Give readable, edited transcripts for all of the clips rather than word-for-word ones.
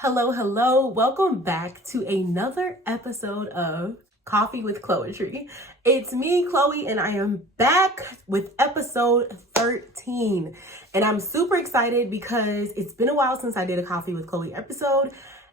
Hello, hello. Welcome back to another episode of Coffee with Chloetry. It's me, Chloe, and I am back with episode 13. And I'm super excited because it's been a while since I did a Coffee with Chloe episode,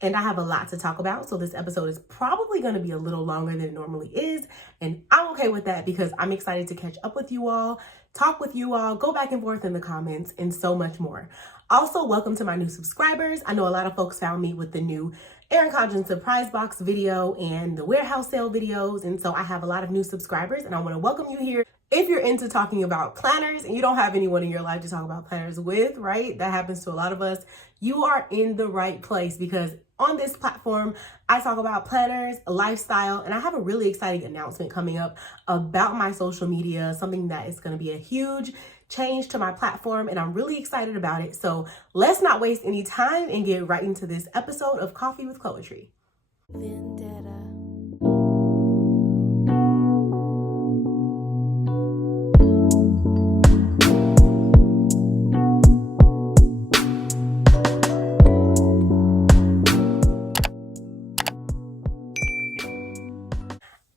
and I have a lot to talk about. So this episode is probably going to be a little longer than it normally is. And I'm okay with that because I'm excited to catch up with you all, talk with you all, go back and forth in the comments, and so much more. Also, welcome to my new subscribers. I know a lot of folks found me with the new Erin Condren surprise box video and the warehouse sale videos. And so I have a lot of new subscribers and I want to welcome you here. If you're into talking about planners and you don't have anyone in your life to talk about planners with, right? That happens to a lot of us. You are in the right place because on this platform, I talk about planners, lifestyle, and I have a really exciting announcement coming up about my social media, something that is going to be a huge change to my platform, and I'm really excited about it. So let's not waste any time and get right into this episode of Coffee with Chloetry. Vendetta.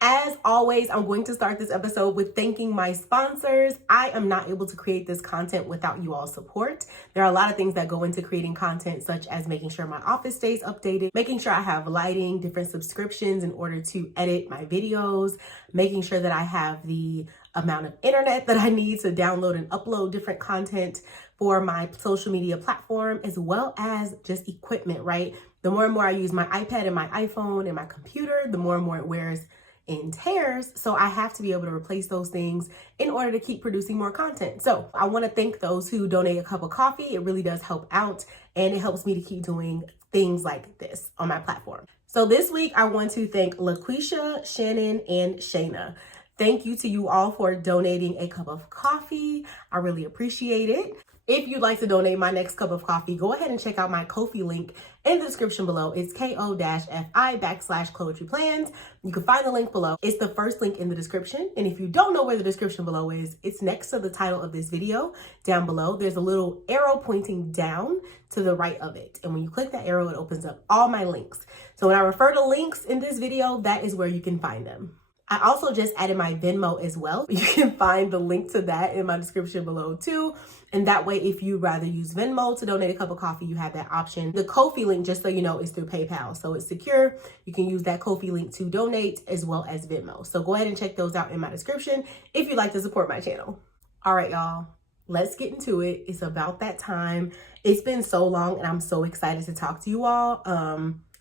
As always, I'm going to start this episode with thanking my sponsors. I am not able to create this content without you all's support. There are a lot of things that go into creating content, such as making sure my office stays updated, making sure I have lighting, different subscriptions in order to edit my videos, making sure that I have the amount of internet that I need to download and upload different content for my social media platform, as well as just equipment, right? The more and more I use my iPad and my iPhone and my computer, the more and more it wears and tears. So I have to be able to replace those things in order to keep producing more content. So I want to thank those who donate a cup of coffee. It really does help out and it helps me to keep doing things like this on my platform. So this week I want to thank LaQuisha, Shannon, and Shayna. Thank you to you all for donating a cup of coffee. I really appreciate it. If you'd like to donate my next cup of coffee, go ahead and check out my Ko-fi link in the description below. It's ko-fi.com/Chloetry plans. You can find the link below. It's the first link in the description. And if you don't know where the description below is, it's next to the title of this video down below. There's a little arrow pointing down to the right of it. And when you click that arrow, it opens up all my links. So when I refer to links in this video, that is where you can find them. I also just added my Venmo as well. You can find the link to that in my description below too. And that way, if you rather use Venmo to donate a cup of coffee, you have that option. The Ko-fi link, just so you know, is through PayPal. So it's secure. You can use that Ko-fi link to donate as well as Venmo. So go ahead and check those out in my description if you'd like to support my channel. All right, y'all, let's get into it. It's about that time. It's been so long and I'm so excited to talk to you all.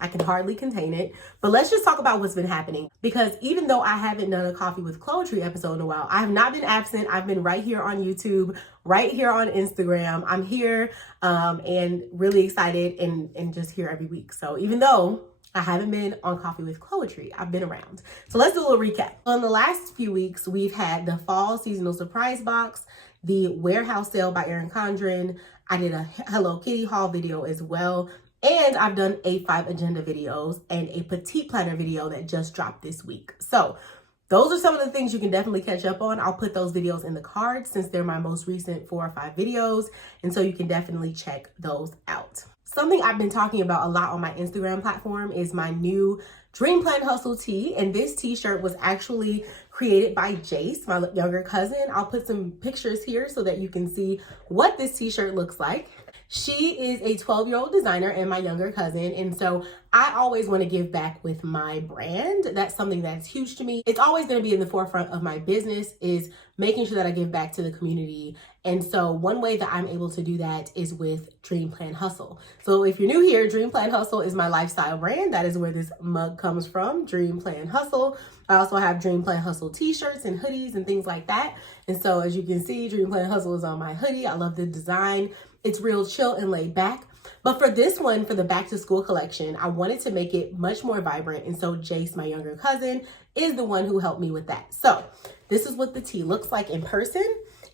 I can hardly contain it, but let's just talk about what's been happening, because even though I haven't done a Coffee with Chloetry episode in a while, I have not been absent. I've been right here on YouTube, right here on Instagram. I'm here and really excited and just here every week. So even though I haven't been on Coffee with Chloetry, I've been around. So let's do a little recap. In the last few weeks, we've had the fall seasonal surprise box, the warehouse sale by Erin Condren. I did a Hello Kitty haul video as well. And I've done A5 agenda videos and a petite planner video that just dropped this week. So those are some of the things you can definitely catch up on. I'll put those videos in the cards since they're my most recent 4 or 5 videos. And so you can definitely check those out. Something I've been talking about a lot on my Instagram platform is my new Dream Plan Hustle tee. And this t-shirt was actually created by Jace, my younger cousin. I'll put some pictures here so that you can see what this t-shirt looks like. She is a 12-year-old designer and my younger cousin. And so I always want to give back with my brand. That's something that's huge to me. It's always going to be in the forefront of my business, is making sure that I give back to the community. And so one way that I'm able to do that is with Dream Plan Hustle. So if you're new here, Dream Plan Hustle is my lifestyle brand. That is where this mug comes from, Dream Plan Hustle. I also have Dream Plan Hustle t-shirts and hoodies and things like that. And so as you can see, Dream Plan Hustle is on my hoodie. I love the design. It's real chill and laid back. But for this one, for the back to school collection, I wanted to make it much more vibrant. And so Jace, my younger cousin, is the one who helped me with that. So this is what the tee looks like in person.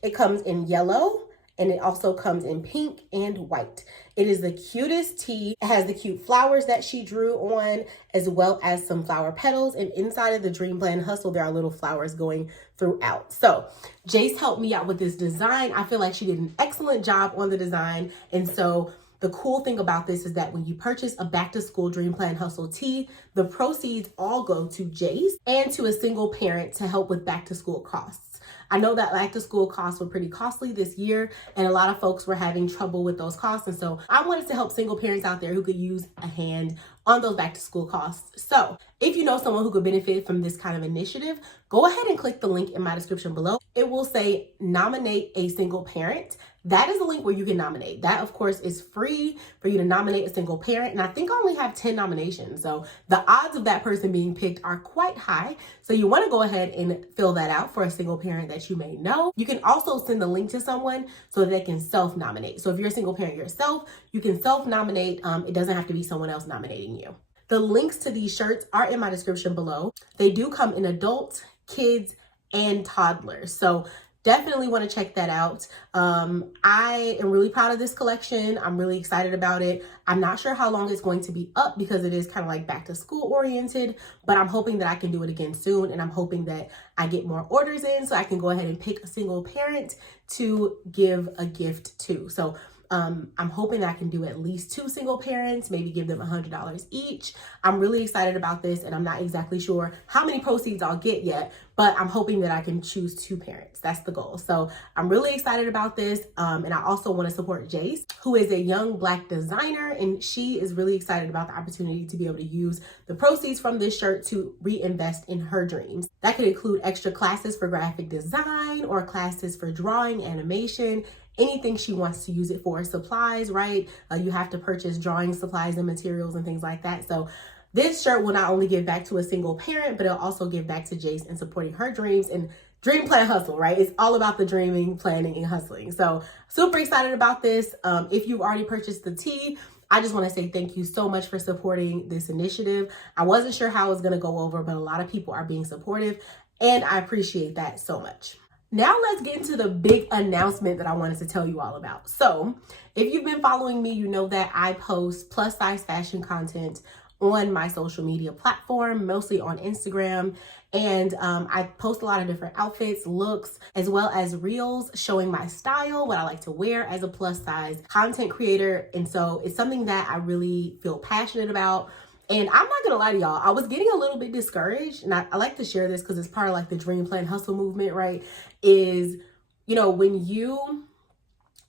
It comes in yellow and it also comes in pink and white. It is the cutest tee. It has the cute flowers that she drew on, as well as some flower petals. And inside of the Dream Plan Hustle, there are little flowers going throughout. So Jace helped me out with this design. I feel like she did an excellent job on the design. And so the The cool thing about this is that when you purchase a back to school Dream Plan Hustle tee, the proceeds all go to Jace and to a single parent to help with back to school costs. I know that back to school costs were pretty costly this year, and a lot of folks were having trouble with those costs. And so I wanted to help single parents out there who could use a hand on those back to school costs. So if you know someone who could benefit from this kind of initiative, go ahead and click the link in my description below. It will say nominate a single parent. That is the link where you can nominate. That, of course, is free for you to nominate a single parent. And I think I only have 10 nominations. So the odds of that person being picked are quite high. So you want to go ahead and fill that out for a single parent that you may know. You can also send the link to someone so they can self-nominate. So if you're a single parent yourself, you can self-nominate. It doesn't have to be someone else nominating you. The links to these shirts are in my description below. They do come in adults, kids, and toddlers. So definitely want to check that out. I am really proud of this collection. I'm really excited about it. I'm not sure how long it's going to be up because it is kind of like back to school oriented, but I'm hoping that I can do it again soon. And I'm hoping that I get more orders in so I can go ahead and pick a single parent to give a gift to. So I'm hoping that I can do at least 2 single parents, maybe give them $100 each. I'm really excited about this, and I'm not exactly sure how many proceeds I'll get yet, but I'm hoping that I can choose 2 parents. That's the goal. So I'm really excited about this. And I also want to support Jace, who is a young Black designer, and she is really excited about the opportunity to be able to use the proceeds from this shirt to reinvest in her dreams. That could include extra classes for graphic design or classes for drawing, animation, anything she wants to use it for. Supplies, right? You have to purchase drawing supplies and materials and things like that. So this shirt will not only give back to a single parent, but it'll also give back to Jace and supporting her dreams and Dream Plan Hustle, right? It's all about the dreaming, planning, and hustling. So super excited about this. If you've already purchased the tee, I just want to say thank you so much for supporting this initiative. I wasn't sure how it was going to go over, but a lot of people are being supportive, and I appreciate that so much. Now let's get into the big announcement that I wanted to tell you all about. So if you've been following me, you know that I post plus size fashion content on my social media platform, mostly on Instagram. And I post a lot of different outfits, looks, as well as reels showing my style, what I like to wear as a plus size content creator. And so it's something that I really feel passionate about. And I'm not gonna lie to y'all, I was getting a little bit discouraged, and I like to share this because it's part of like the Dream Plan Hustle movement, right? Is, you know, when you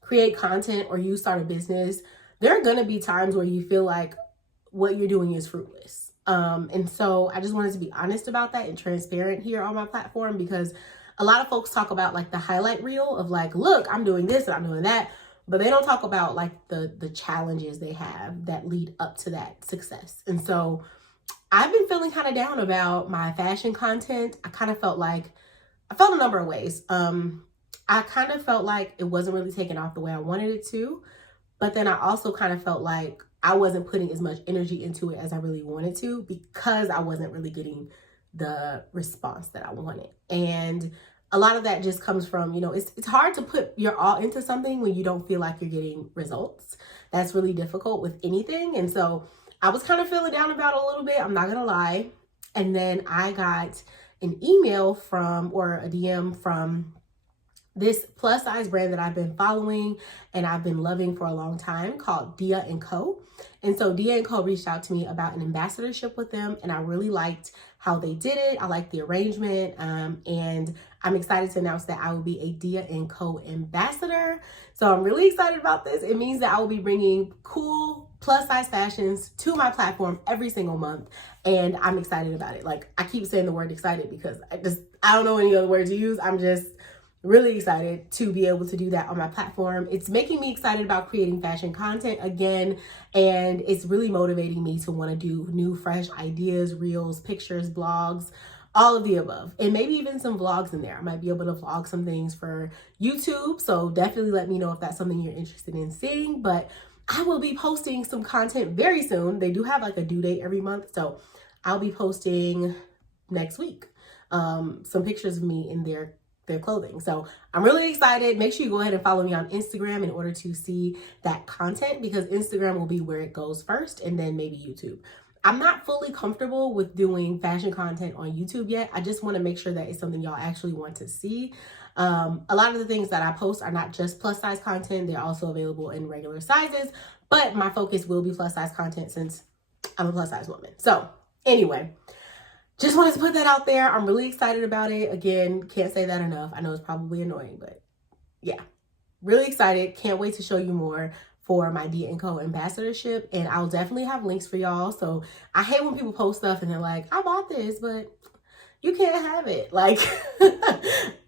create content or you start a business, there are gonna be times where you feel like what you're doing is fruitless. And so I just wanted to be honest about that and transparent here on my platform, because a lot of folks talk about like the highlight reel of like, look, I'm doing this and I'm doing that. But they don't talk about like the challenges they have that lead up to that success. And so I've been feeling kind of down about my fashion content. I felt a number of ways. I kind of felt like it wasn't really taking off the way I wanted it to. But then I also kind of felt like I wasn't putting as much energy into it as I really wanted to, because I wasn't really getting the response that I wanted. And a lot of that just comes from, you know, it's hard to put your all into something when you don't feel like you're getting results. That's really difficult with anything. And so I was kind of feeling down about it a little bit, I'm not gonna lie. And then I got an email from, or a DM from, this plus size brand that I've been following and I've been loving for a long time called Dia & Co. And so Dia & Co reached out to me about an ambassadorship with them, and I really liked how they did it. I liked the arrangement, and I'm excited to announce that I will be a Dia & Co ambassador. So I'm really excited about this. It means that I will be bringing cool plus size fashions to my platform every single month, and I'm excited about it. Like, I keep saying the word excited because I don't know any other word to use. I'm just really excited to be able to do that on my platform. It's making me excited about creating fashion content again, and it's really motivating me to want to do new, fresh ideas, reels, pictures, blogs, all of the above, and maybe even some vlogs in there. I might be able to vlog some things for YouTube, so definitely let me know if that's something you're interested in seeing. But I will be posting some content very soon. They do have like a due date every month, so I'll be posting next week some pictures of me in their clothing. So I'm really excited. Make sure you go ahead and follow me on Instagram in order to see that content, because Instagram will be where it goes first, and then maybe YouTube. I'm not fully comfortable with doing fashion content on YouTube yet. I just want to make sure that it's something y'all actually want to see. A lot of the things that I post are not just plus size content. They're also available in regular sizes, but my focus will be plus size content since I'm a plus size woman. So anyway, just wanted to put that out there. I'm really excited about it. Again, can't say that enough. I know it's probably annoying, but yeah, really excited. Can't wait to show you more for my D & Co ambassadorship, and I'll definitely have links for y'all. So I hate when people post stuff and they're like, I bought this, but you can't have it. Like,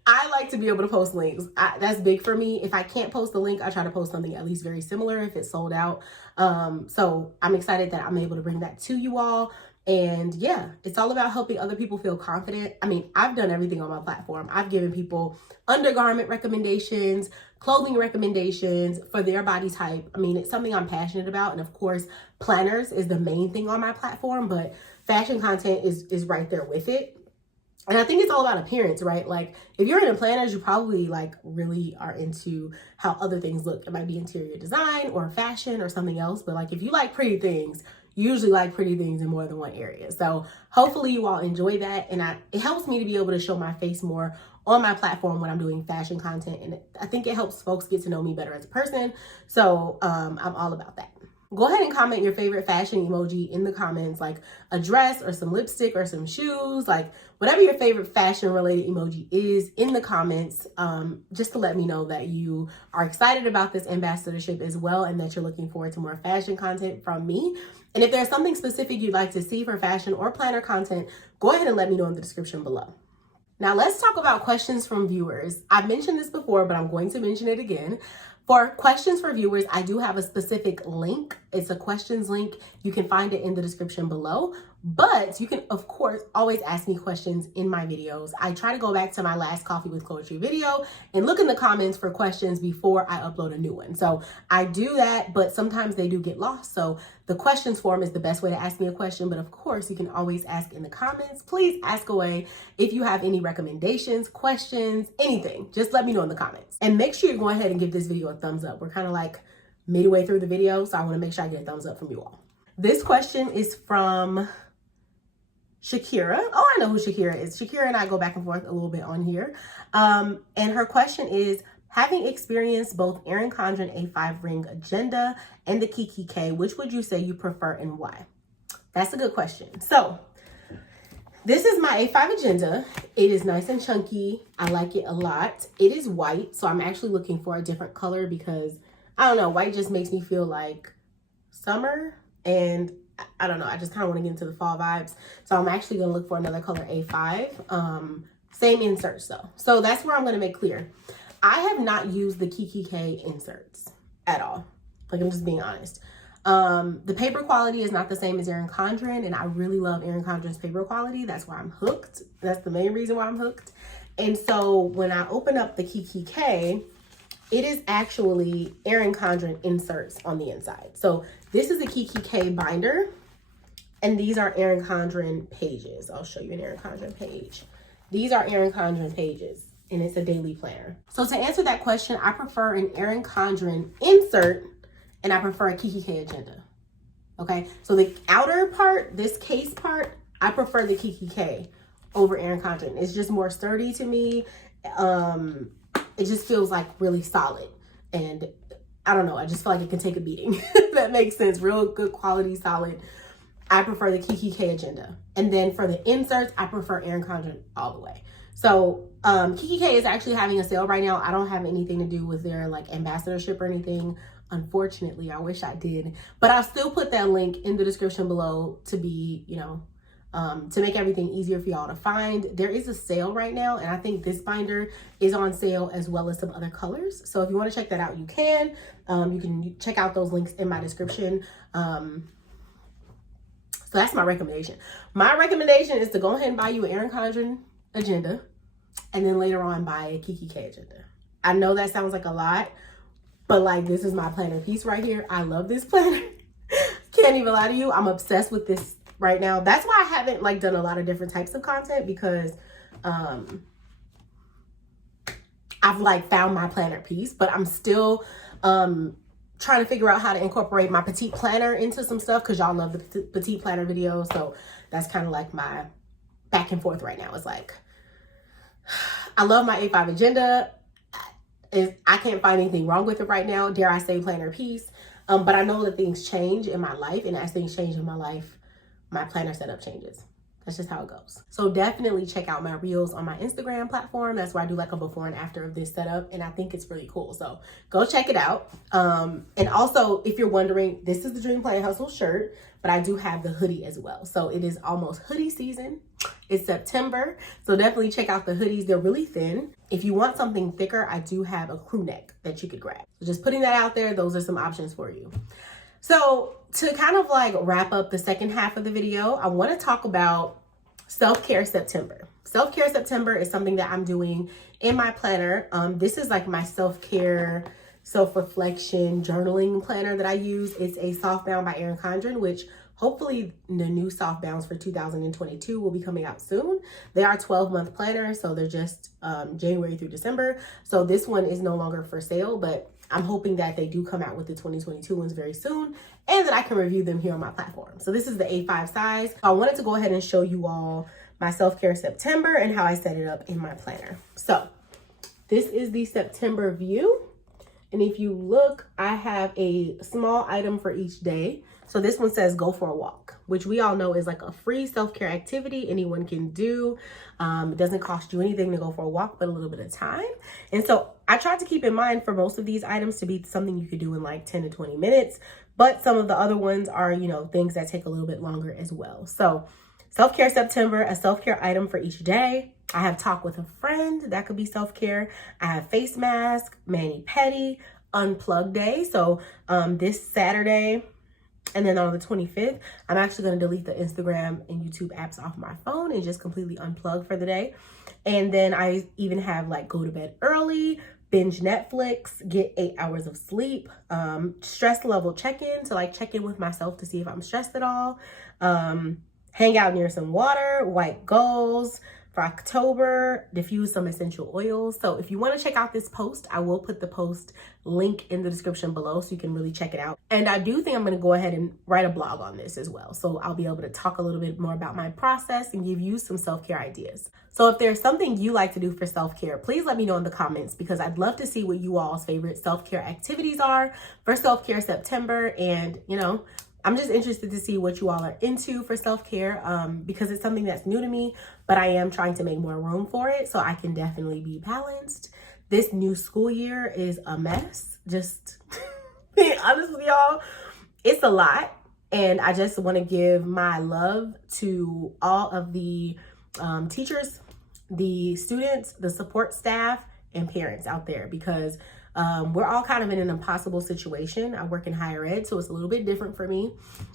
I like to be able to post links. That's big for me. If I can't post the link, I try to post something at least very similar if it's sold out. So I'm excited that I'm able to bring that to you all. And yeah, it's all about helping other people feel confident. I mean, I've done everything on my platform. I've given people undergarment recommendations, clothing recommendations for their body type. I mean, it's something I'm passionate about. And of course, planners is the main thing on my platform, but fashion content is right there with it. And I think it's all about appearance, right? Like, if you're into planners, you probably like really are into how other things look. It might be interior design or fashion or something else. But like, if you like pretty things, you usually like pretty things in more than one area. So hopefully you all enjoy that. And it helps me to be able to show my face more on my platform when I'm doing fashion content. And I think it helps folks get to know me better as a person. So I'm all about that. Go ahead and comment your favorite fashion emoji in the comments, like a dress or some lipstick or some shoes, like whatever your favorite fashion related emoji is in the comments, just to let me know that you are excited about this ambassadorship as well and that you're looking forward to more fashion content from me. And if there's something specific you'd like to see for fashion or planner content, go ahead and let me know in the description below. Now let's talk about questions from viewers. I've mentioned this before, but I'm going to mention it again. For questions for viewers, I do have a specific link. It's a questions link. You can find it in the description below, but you can, of course, always ask me questions in my videos. I try to go back to my last Coffee with Chloetry video and look in the comments for questions before I upload a new one. So I do that, but sometimes they do get lost. So the questions form is the best way to ask me a question, but of course you can always ask in the comments. Please ask away. If you have any recommendations, questions, anything, just let me know in the comments. And make sure you go ahead and give this video a thumbs up. We're kind of like midway through the video, so I want to make sure I get a thumbs up from you all. This question is from Shakira. Oh, I know who Shakira is. Shakira and I go back and forth a little bit on here. And her question is, having experienced both Erin Condren A5 ring agenda and the Kiki K, which would you say you prefer and why? That's a good question. So this is my A5 agenda. It is nice and chunky. I like it a lot. It is white, so I'm actually looking for a different color because I don't know, white just makes me feel like summer, and I don't know, I just kind of want to get into the fall vibes. So I'm actually going to look for another color A5. Same inserts though. So that's where I'm going to make clear. I have not used the Kiki K inserts at all. Like, I'm just being honest. The paper quality is not the same as Erin Condren, and I really love Erin Condren's paper quality. That's why I'm hooked. That's the main reason why I'm hooked. And so when I open up the Kiki K, it is actually Erin Condren inserts on the inside. So this is a Kiki K binder, and these are Erin Condren pages. I'll show you an Erin Condren page. These are Erin Condren pages, and it's a daily planner. So to answer that question, I prefer an Erin Condren insert, and I prefer a Kiki K agenda. Okay, so the outer part, this case part, I prefer the Kiki K over Erin Condren. It's just more sturdy to me. It just feels like really solid, and I don't know, I just feel like it can take a beating. If that makes sense. Real good quality, solid. I prefer the Kiki K agenda. And then for the inserts, I prefer Erin Condren all the way. So Kiki K is actually having a sale right now. I don't have anything to do with their like ambassadorship or anything. Unfortunately, I wish I did, but I'll still put that link in the description below to be, you know, to make everything easier for y'all to find. There is a sale right now, and I think this binder is on sale as well as some other colors. So if you want to check that out, you can. You can check out those links in my description. So that's my recommendation. My recommendation is to go ahead and buy you an Erin Condren agenda, and then later on buy a Kiki K agenda. I know that sounds like a lot, but like, this is my planner piece right here. I love this planner. Can't even lie to you. I'm obsessed with this right now. That's why I haven't like done a lot of different types of content, because I've like found my planner piece, but I'm still trying to figure out how to incorporate my petite planner into some stuff, because y'all love the petite planner videos. So that's kind of like my back and forth right now. It's like, I love my A5 agenda. I can't find anything wrong with it right now. Dare I say planner piece. But I know that things change in my life, and as things change in my life, my planner setup changes. That's just how it goes. So definitely check out my reels on my Instagram platform. That's where I do like a before and after of this setup, and I think it's really cool. So go check it out. And also, if you're wondering, this is the Dream Plan Hustle shirt, but I do have the hoodie as well. So it is almost hoodie season. It's September, so definitely check out the hoodies. They're really thin. If you want something thicker, I do have a crew neck that you could grab. So just putting that out there, those are some options for you. So to kind of like wrap up the second half of the video, I want to talk about Self-Care September. Self-Care September is something that I'm doing in my planner. This is like my self-care, self-reflection journaling planner that I use. It's a softbound by Erin Condren, which hopefully the new softbounds for 2022 will be coming out soon. They are 12-month planners, so they're just January through December. So this one is no longer for sale, but I'm hoping that they do come out with the 2022 ones very soon, and that I can review them here on my platform. So this is the A5 size. I wanted to go ahead and show you all my Self-Care September and how I set it up in my planner. So this is the September view. And if you look, I have a small item for each day. So this one says go for a walk, which we all know is like a free self-care activity anyone can do. It doesn't cost you anything to go for a walk, but a little bit of time. And so I tried to keep in mind for most of these items to be something you could do in like 10 to 20 minutes. But some of the other ones are, you know, things that take a little bit longer as well. So Self-Care September, a self-care item for each day. I have talk with a friend, that could be self-care. I have face mask, mani-pedi, unplug day. So this Saturday, and then on the 25th, I'm actually going to delete the Instagram and YouTube apps off my phone and just completely unplug for the day. And then I even have like go to bed early, binge Netflix, get 8 hours of sleep, stress level check-in to like check in with myself to see if I'm stressed at all, hang out near some water, white goals for October, diffuse some essential oils. So if you want to check out this post, I will put the post link in the description below so you can really check it out. And I do think I'm going to go ahead and write a blog on this as well. So I'll be able to talk a little bit more about my process and give you some self-care ideas. So if there's something you like to do for self-care, please let me know in the comments, because I'd love to see what you all's favorite self-care activities are for Self-Care September. And, you know, I'm just interested to see what you all are into for self-care, because it's something that's new to me, but I am trying to make more room for it so I can definitely be balanced. This new school year is a mess. Just being honest with y'all, it's a lot. And I just want to give my love to all of the teachers, the students, the support staff, and parents out there, because we're all kind of in an impossible situation. I work in higher ed, so it's a little bit different for me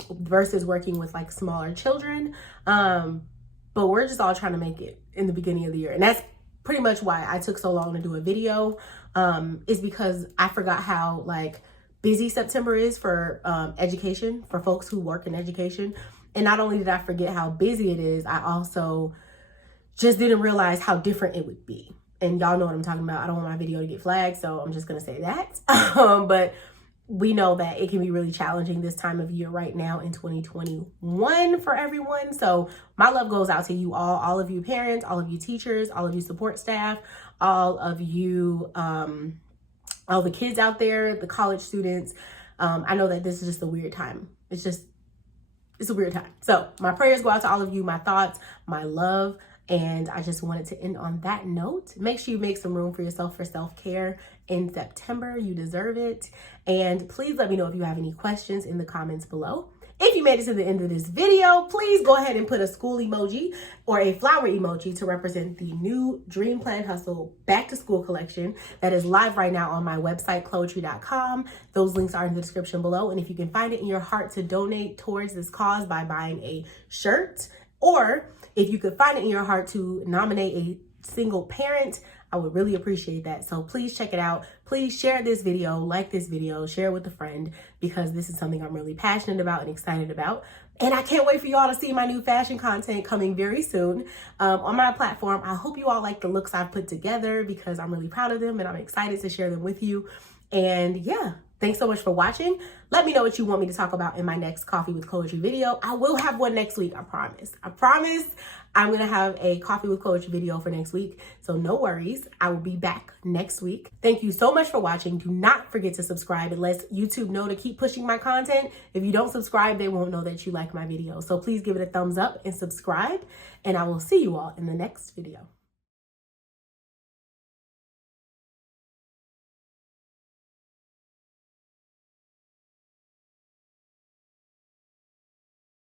versus working with like smaller children. But we're just all trying to make it in the beginning of the year. And that's pretty much why I took so long to do a video, is because I forgot how like busy September is for education, for folks who work in education. And not only did I forget how busy it is, I also just didn't realize how different it would be. And y'all know what I'm talking about. I don't want my video to get flagged, so I'm just going to say that. But we know that it can be really challenging this time of year right now in 2021 for everyone. So my love goes out to you all of you parents, all of you teachers, all of you support staff, all of you, all the kids out there, the college students. I know that this is just a weird time. It's a weird time. So my prayers go out to all of you, my thoughts, my love. And I just wanted to end on that note. Make sure you make some room for yourself for self-care in September. You deserve it. And please let me know if you have any questions in the comments below. If you made it to the end of this video, please go ahead and put a school emoji or a flower emoji to represent the new Dream Plan Hustle Back to School collection that is live right now on my website, Chloetry.com. Those links are in the description below. And if you can find it in your heart to donate towards this cause by buying a shirt, or if you could find it in your heart to nominate a single parent, I would really appreciate that. So please check it out. Please share this video, like this video, share it with a friend, because this is something I'm really passionate about and excited about. And I can't wait for y'all to see my new fashion content coming very soon on my platform. I hope you all like the looks I've put together, because I'm really proud of them and I'm excited to share them with you. And yeah, Thanks so much for watching. Let me know what you want me to talk about in my next Coffee with Chloetry video. I will have one next week, I promise. I promise I'm gonna have a Coffee with Chloetry video for next week. So no worries, I will be back next week. Thank you so much for watching. Do not forget to subscribe. It lets YouTube know to keep pushing my content. If you don't subscribe, they won't know that you like my video. So please give it a thumbs up and subscribe, and I will see you all in the next video.